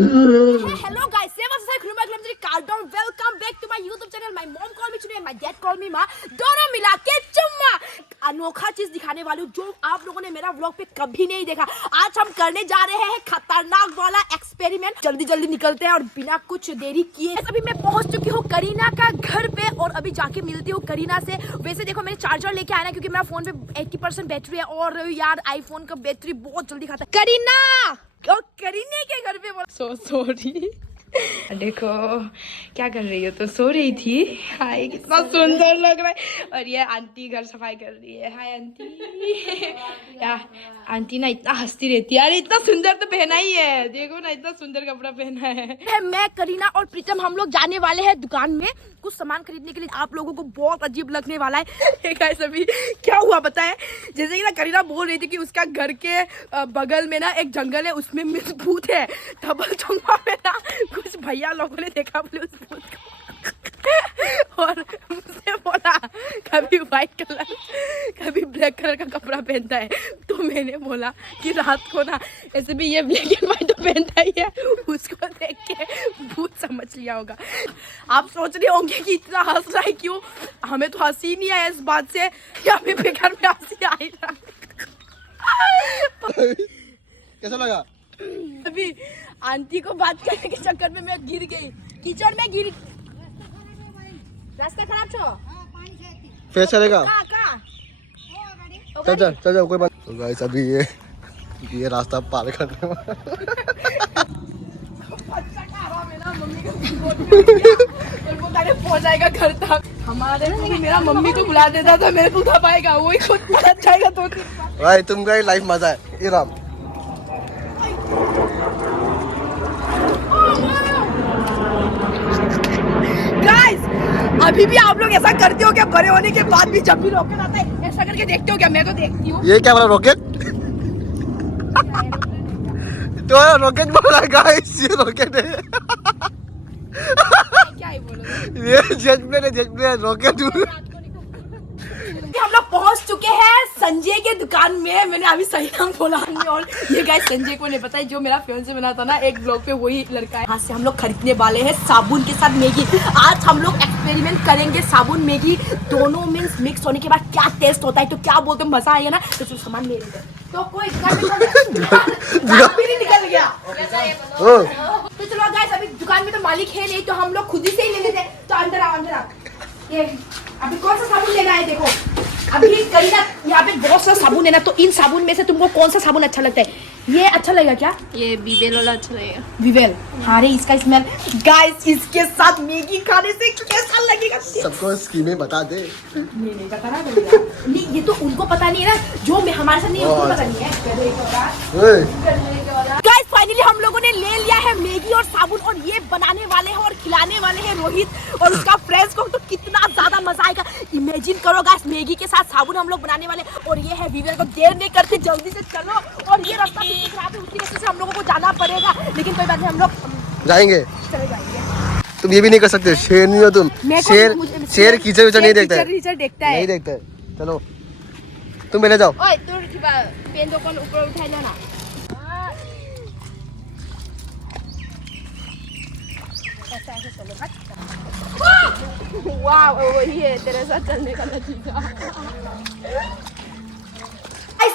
Hello guys, welcome back to my YouTube channel. My mom called me today and my dad called me माँ. दोनों मिला के चुम्मा. अनोखा चीज दिखाने वाली हूँ जो आप लोगों ने मेरा व्लॉग पे कभी नहीं देखा. आज हम करने जा रहे हैं खतरनाक वाला एक्सपेरिमेंट. जल्दी जल्दी निकलते हैं और बिना कुछ देरी किए अभी मैं पहुंच चुकी हूँ करीना का घर पे और अभी जाके मिलती हूँ करीना से. वैसे देखो मैंने चार्जर लेके आया ना क्योंकि मेरा फोन पे 80% बैटरी है और यार आईफोन का बैटरी बहुत जल्दी खाता है. करीना और करीने के घर पे सो सॉरी. देखो क्या कर रही हो. तो सो रही थी. हाय कितना सुंदर लग रहा है. और ये आंटी घर सफाई कर रही है. Hi aunty. यार आंटी ना इतना हंसती रहती है. यार इतना सुंदर तो पहना ही है. देखो ना इतना सुंदर कपड़ा पहना है. मैं करीना और प्रीतम हम लोग जाने वाले हैं दुकान में कुछ सामान खरीदने के लिए. आप लोगों को बहुत अजीब लगने वाला है. गाइस अभी क्या हुआ पता है. जैसे कि ना करीना बोल रही थी कि उसका घर के बगल में ना एक जंगल है उसमें भूत है. डबल चौंगा में ना कुछ भैया लोगों ने देखा बोले उस भूत को और मुझसे बोला कभी व्हाइट कलर कभी ब्लैक कलर का कपड़ा पहनता है. तो मैंने बोला कि रात को ना ऐसे भी ये ब्लैक एंड व्हाइट तो पहनता ही है. उसको देख के भूत समझ लिया होगा. आप सोच रहे होंगे कि इतना हंस रहा है क्यों. हमें तो हंसी नहीं आया इस बात से कि हमें बेकार में हंसी आई रहा. कैसा लगा. अभी आंटी को बात करने के चक्कर में मैं गिर गई. कीचड़ में गिर. रास्ता खराब छो. फिर चलेगा. चल चल चल कोई बात. तो गाइस अभी ये रास्ता पार करने वाला. पहुंच जाएगा घर तक. हमारे मेरा मम्मी को बुला देता था मेरे को उठा पाएगा. वही खुद पहुंच जाएगा. तो भाई तुमका ही लाइफ मजा है. ये राम गाइस अभी भी आप लोग ऐसा करते हो क्या. बड़े होने के बाद भी जब भी रॉकेट आता है ऐसा करके देखते हो क्या. मैं तो देखती हूँ. ये क्या वाला रॉकेट. तो रॉकेट बोला गाइस. ये रॉकेट है. क्या है बोलो. ये जेट प्लेन है रॉकेट. हम लोग पहुंच चुके हैं संजय के दुकान में. मैंने अभी सही नाम बोला. और ये गाइस संजय को नहीं पता है जो मेरा फियांसे बना था ना एक ब्लॉग पे वही लड़का है. यहाँ से हम लोग खरीदने वाले हैं साबुन के साथ मैगी. आज हम लोग एक्सपेरिमेंट करेंगे साबुन मैगी दोनों मीन्स मिक्स होने के बाद क्या टेस्ट होता है. तो क्या बोलते मजा आएगा ना. तो सामान ले लेते. तो कोई निकल गया. तो चलो गाइस अभी दुकान में तो मालिक है नहीं तो हम लोग खुद ही से ही ले लेते. तो अंदर आओ अंदर आओ. ये अभी कौन सा साबुन लेना है. देखो अभी करीना यहाँ पे बहुत सा साबुन है ना. तो इन साबुन में से तुमको कौन सा साबुन अच्छा लगता है. ये अच्छा लगेगा क्या. ये विवेल वाला अच्छा लगेगा. विवेल. हाँ रे इसका स्मेल. गाइस इसके साथ मैगी खाने से कैसा लगेगा. सबको स्कीमें बता दे. नहीं पता ना नहीं ये तो उनको पता नहीं है ना. जो मैं हमारे साथ नहीं है उनको पता नहीं है. गाइस फाइनली हम लोगों ने ले लिया है मैगी और साबुन और ये बनाने वाले हैं और खिलाने वाले हैं रोहित और उसका फ्रेंड्स को. तो कितना ज्यादा मजा आएगा. इमेजिन करो गाइस मैगी के साथ साबुन हम लोग बनाने वाले. और ये है विवेल. को देर नहीं करते जल्दी से चलो. और ये रास्ता खराब है उसकी वजह से हम लोगों को जाना पड़ेगा. लेकिन कोई बात नहीं हम लोग जाएंगे. चले जाएंगे. तुम ये भी नहीं कर सकते. शेर नहीं हो तुम. शेर कीचड़ विचड़ नहीं देखता है. नहीं देखता है. चलो तुम पहले जाओ. ओए तू पेन दुकान ऊपर उठा लेना. वाह वही है तेरे साथ चलने का नतीजा.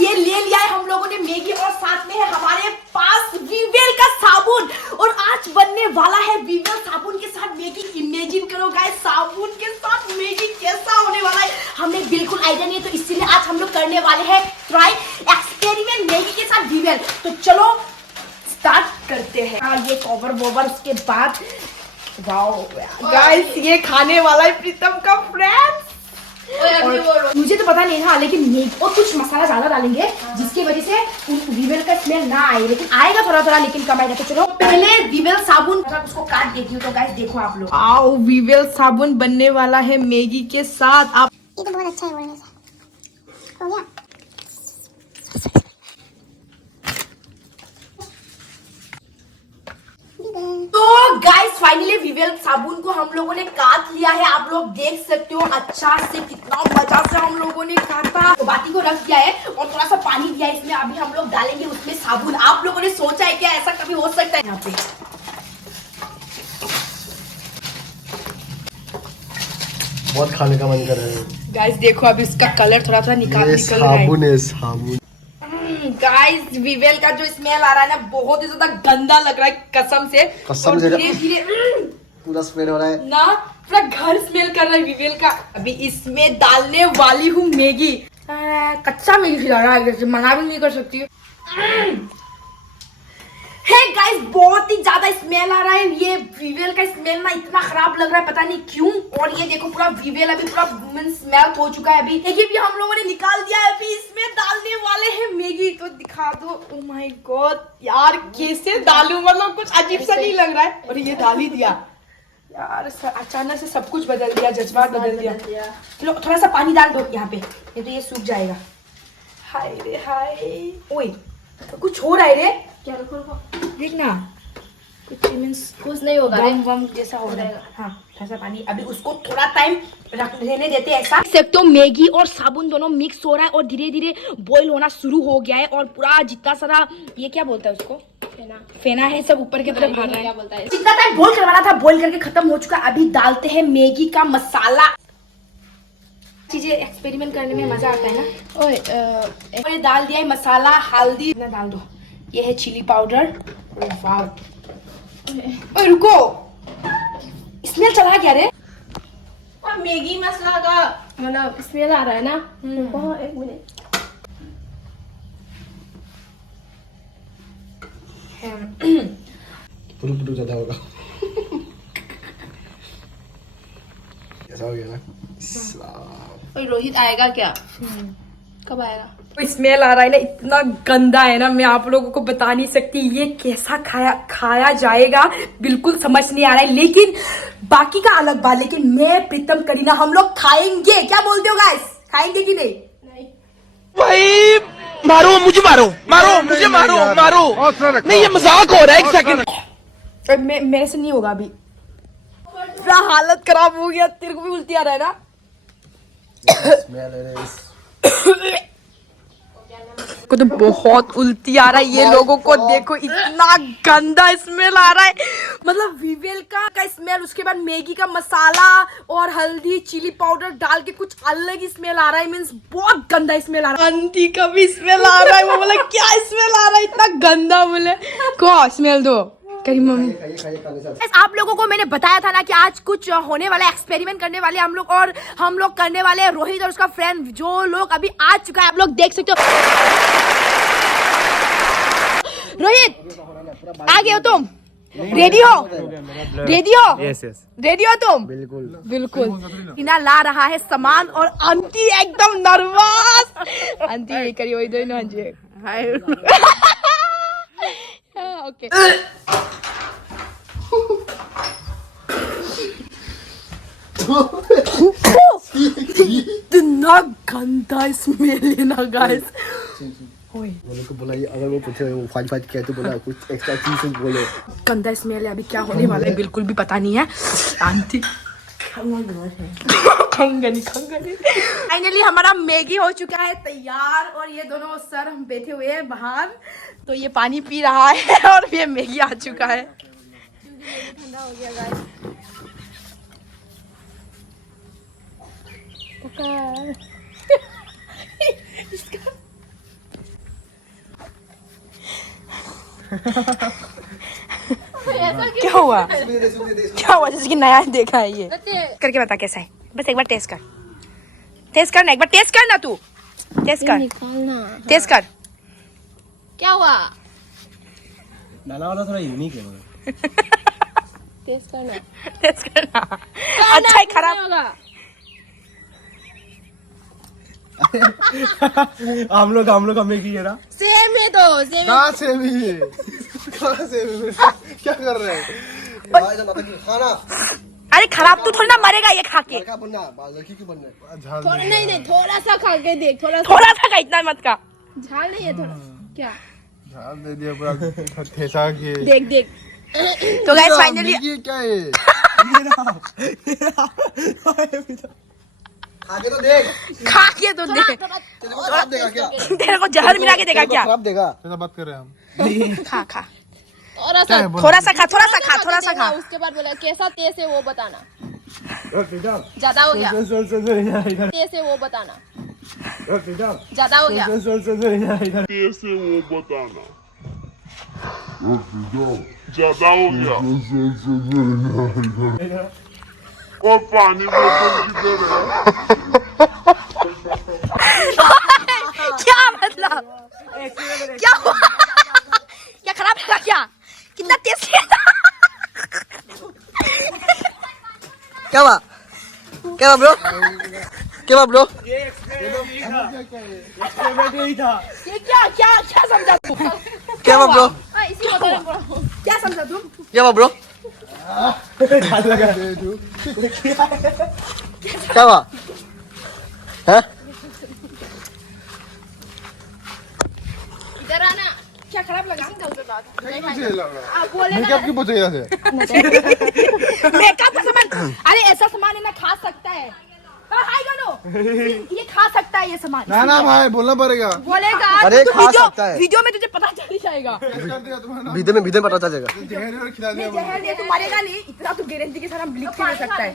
ये ले लिया है हम लोगों ने मैगी और साथ में है हमारे पास विवेल का साबुन. और आज बनने वाला है विवेल साबुन के साथ मैगी. इमेजिन करो गाइस साबुन के साथ मैगी कैसा होने वाला है. हमें बिल्कुल आइडिया नहीं है तो इसीलिए आज हम लोग करने वाले हैं ट्राई एक्सपेरिमेंट मैगी के साथ विवेल. तो चलो स्टार्ट करते हैं. हाँ ये कवर वोवर उसके बाद गाइस ये खाने वाला है प्रीतम का फ्रेंड्स. मुझे तो पता नहीं था लेकिन मैगी और कुछ मसाला ज्यादा डालेंगे जिसकी वजह से विवेल का स्मेल ना आए. लेकिन आएगा थोड़ा थोड़ा लेकिन कम आएगा. तो चलो पहले विवेल साबुन उसको काट देती हूँ. तो गाइस देखो आप लोग. आओ विवेल साबुन बनने वाला है मैगी के साथ. आप ये तो बहुत अच्छा है बोलने से. हो गया. तो गाइस फाइनली विवेल साबुन को हम लोगों ने काट लिया है. आप लोग देख सकते हो अच्छा से कितना मजा से हम लोगों ने काटा. तो बाती को रख दिया है और थोड़ा सा पानी दिया है इसमें. अभी हम लोग डालेंगे उसमें साबुन. आप लोगों ने सोचा है क्या ऐसा कभी हो सकता है. यहाँ पे बहुत खाने का मन कर रहा है। गाइस देखो अभी इसका कलर थोड़ा थोड़ा निकल रहा है। साबुन है साबुन। गाइस विवेल का जो स्मेल आ रहा है ना बहुत ही ज्यादा गंदा लग रहा है कसम से। कसम से धीरे धीरे पूरा स्मेल हो रहा है ना, पूरा घर स्मेल कर रहा है विवेल का। अभी इसमें डालने वाली हूँ मैगी। कच्चा मैगी खिला रहा है, जैसे मना भी नहीं कर सकती। हे गाइस बहुत ही ज्यादा स्मेल आ रहा है। ये विवेल का स्मेल ना इतना खराब लग रहा है पता नहीं क्यों। और ये देखो पूरा विवेल अभी पूरा स्मेल हो चुका है। अभी देखिए भी हम लोगों ने निकाल दिया है। अभी इसमें डालने वाले हैं मैगी। तो दिखा दो। ओ माय गॉड यार कैसे डालूं, मतलब कुछ अजीब सा नहीं लग रहा है। और ये डाल ही दिया यार, अचानक से सब कुछ बदल दिया, जज्बात बदल दिया। चलो थोड़ा सा पानी डाल दो यहाँ पे, नहीं तो ये सूख जाएगा। हाय रे हाय, ओए तो कुछ हो रहा है रे। क्या रुको देखना कुछ मीन्स कुछ नहीं होगा रे। वम जैसा हो रहा है। हाँ थोड़ा सा पानी, अभी उसको थोड़ा टाइम रहने देते हैं ऐसा। देख सकते हो मैगी और साबुन दोनों मिक्स हो रहा है और धीरे धीरे बॉईल होना शुरू हो गया है। और पूरा जितना सारा ये क्या बोलता है उसको, फेना है, सब ऊपर की तरफ आ रहा है। क्या बोलता है? जितना टाइम बॉईल करवाना था बॉईल करके खत्म हो चुका। अभी डालते हैं मैगी का मसाला। चीजें एक्सपेरिमेंट करने में मजा आता है ना। और ये डाल दिया है मसाला, हल्दी ना डाल दो। ये है चिली पाउडर। वाह ओए रुको, स्मेल चला क्या रे? और मैगी मसाला का मतलब स्मेल आ रहा है ना। रुको एक मिनट। पुरु ज्यादा होगा। ऐसा हो गया ना। और रोहित आएगा क्या? कब आएगा? स्मेल आ रहा है ना, इतना गंदा है ना, मैं आप लोगों को बता नहीं सकती। ये कैसा खाया जाएगा बिल्कुल समझ नहीं आ रहा है। लेकिन बाकी का अलग बात, लेकिन मैं प्रीतम करीना हम लोग खाएंगे। क्या बोलते हो गाइस, खाएंगे कि नहीं? भाई मारो मुझे, मारो मुझे, मारो नहीं, ये मजाक हो रहा है। एक सेकंड मेरे से नहीं होगा अभी। पूरा हालत खराब हो गया। तेरे को भी उल्टी आ रहा है ना? को तो बहुत उल्टी आ रहा है। ये लोगों को देखो इतना गंदा स्मेल आ रहा है। मतलब विवेल का स्मेल, उसके बाद मैगी का मसाला और हल्दी चिली पाउडर डाल के कुछ अलग ही स्मेल आ रहा है। मीन्स बहुत गंदा स्मेल आ रहा है। आंटी का भी स्मेल आ रहा है। वो बोला क्या स्मेल आ रहा है इतना गंदा, बोले को स्मेल दो कहीं मम्मी। आप लोगों को मैंने बताया था ना कि आज कुछ होने वाला, एक्सपेरिमेंट करने वाले हम लोग। और हम लोग करने वाले हैं रोहित और उसका फ्रेंड, जो लोग अभी आ चुका है। आप लोग देख सकते हो। रोहित आ गए हो तुम? रेडी हो? रेडी हो? रेडी हो तुम? बिल्कुल। इना ला रहा है सामान और आंटी एकदम नर्वस। आंटी ये करियो इधर ना जी। हाय ओके। इतना गंदा स्मेल है ना गाइस। बोले को बोला, ये अगर वो पूछे वो फाज क्या तो बोला कुछ एक्स्ट्रा चीज बोले। गंदा स्मेल है। अभी क्या होने वाला है बिल्कुल भी पता नहीं है। आंटी खंगनी फाइनली हमारा मैगी हो चुका है तैयार। और ये दोनों सर हम बैठे हुए हैं बाहर, तो ये पानी पी रहा है और ये मैगी आ चुका है। ठंडा हो गया गाइस। क्या हुआ? क्या हुआ? जैसे कि नया देखा है ये। करके बता कैसा है, बस एक बार टेस्ट कर। टेस्ट करना, एक बार टेस्ट करना। तू टेस्ट कर, टेस्ट कर। क्या हुआ? नाना वाला थोड़ा यूनिक है। टेस्ट करना। टेस्ट करना। अच्छा है खराब? हम लोग हमें की ना सेम है तो सेम। कहाँ सेम ही है? कहाँ सेम है? क्या कर रहे हैं? खाना अरे खराब तू थोड़ी ना मरेगा ये खा के। लड़का बनना, लड़की क्यों बनना? थोड़ा नहीं, थोड़ा सा खा के देख। थोड़ा सा का, इतना मत का। झाल नहीं है थोड़ा। क्या झाल दे दिया पूरा ठेसा के। देख। तो गाइस फाइनली ये क्या है? खा के तो देख। तेरे को खराब देगा क्या? तेरे को जहर मिला के देगा क्या? खराब देगा। ऐसा बात कर रहे हैं हम। खा थोड़ा सा खा। उसके बाद बोला कैसा टेस्ट है वो बताना। ज्यादा हो गया कैसे वो बताना ज्यादा हो गया कैसे वो बताना ज्यादा हो गया और पानी बोतल किधर है क्या मतलब क्या हुआ क्या खराब लगा क्या कितना टेस्टी था क्या हुआ ब्रो ये क्या क्या क्या समझा तू क्या हुआ ब्रो इसी बोतल में पड़ा हूँ। क्या समझा तू क्या हुआ ब्रो क्या हुआ हैं इधर आना क्या खराब लगा मेकअप की पूछेगा से मेकअप का सामान अरे ऐसा सामान है ना खा सकता है हाय गनो ये खा सकता है ये सामान ना भाई बोलना पड़ेगा बोलेगा अरे तो खा सकता है। वीडियो में तुझे पता चल ही जाएगा वीडियो में पता चलेगा जहर खिला दिया जहर दे तू मरेगा नहीं इतना तो गारंटी के साथ हम लिख के दे सकता है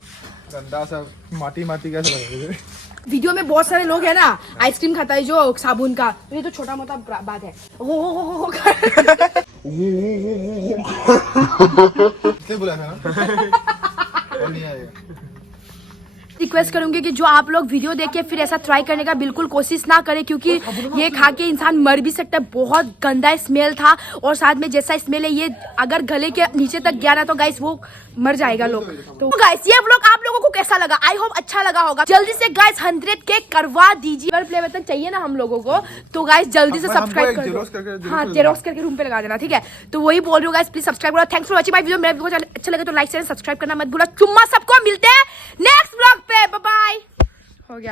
गंदा सा माटी कैसे लगे वीडियो में बहुत सारे लोग हैं ना आइसक्रीम खाता है जो साबुन का ये तो छोटा मोटा बात है किसने बोला था ना और नहीं आएगा रिक्वेस्ट करूंगी कि जो आप लोग वीडियो देख के फिर ऐसा ट्राई करने का बिल्कुल कोशिश ना करें क्योंकि ये खा के इंसान मर भी सकता है बहुत गंदा स्मेल था और साथ में जैसा स्मेल है ये अगर गले के नीचे तक गया ना तो गाइस वो मर जाएगा लोग तो गाइस ये व्लॉग आप लोगों को कैसा लगा आई होप अच्छा लगा होगा जल्दी से गाइस 100K करवा दीजिए अगर प्ले बटन चाहिए ना हम लोगों को तो गाइस जल्दी से सब्सक्राइब कर दो हाँ जेरोक्स करके रूम पे लगा देना ठीक है तो वही बोल रही हूँ गाइस प्लीज सब्सक्राइब करो thanks for watching my video मेरा वीडियो अच्छा लगे तो लाइक शेयर सब्सक्राइब करना मत भूलना चुम्मा सबको मिलते हैं नेक्स्ट व्लॉग पे बाय बाय हो गया